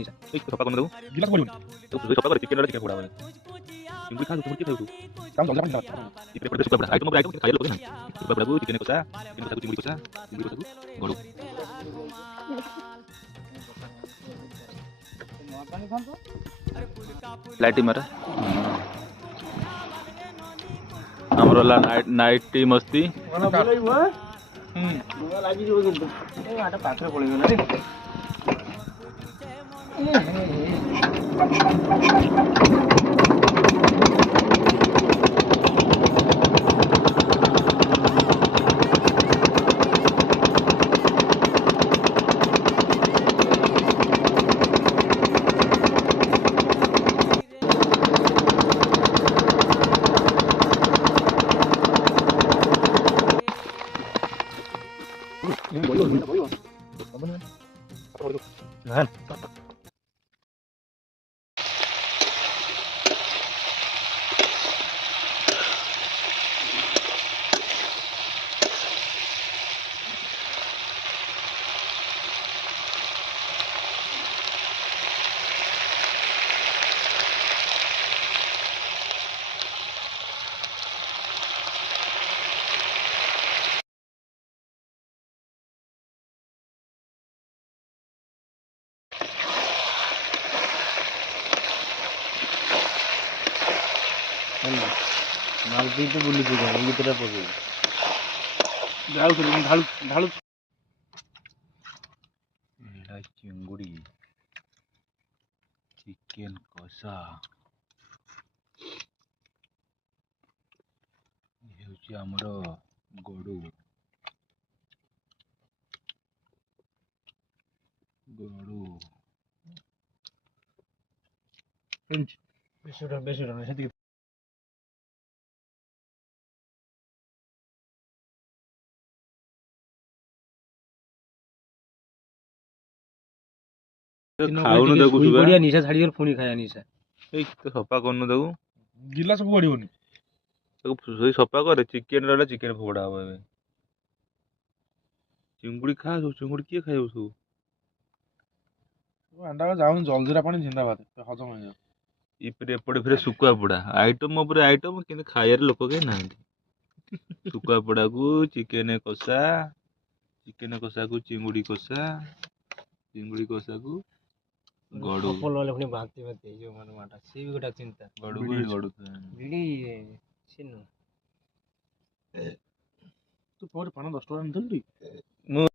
एक सफा कर दो गिलास बोलून तो सफा कर चिकन चिकन फोड़ा चिंगुड़ी खा चिंगुड़ी खाऊ काम चल रहा है इतने पड़ते सुपर बड़ा आइटम खाई लोगे ना सुपर बड़ा चिकन कोसा चिंगुड़ी कोसा गड़ू लाइट मारा हमरो ला नाइट टी मस्ती लागी जो किंतु ए आटा पाखरे पड़ी गला रे मालती तो बुली के जाए ये तेरा पड़े जाओ तो ढाल ढाल एला चिंगुड़ी चिकन कषा ये होची हमर गड़ू गड़ू बेसुरा सेती खाउनु देखु छु बढ़िया निशा छाड़ी और पुणी खाया निशा ए तो सफा करनु देखु गिलास सब बढ़ियोनी ताको सोई सफा करे चिकन रहला चिकन फोड़ा हो एबे चिंगुड़ी खा सब चिंगुड़ी के खाइबो सब अंडा का जाऊन जलजीरा पानी जिंदाबाद हजम हो जाए इपरे एपटे फिर सुकुआ पोड़ा आइटम ऊपर आइटम किने खायर लोक के नांती सुकुआ पोड़ा को चिकन कषा को चिंगुड़ी कषा को गड़ू सफल वाले अपनी भांति भांति जो मन माटा सी भी गोटा चिंता गड़ू बिड़ी सिनु तू पर 5-10 टका नहीं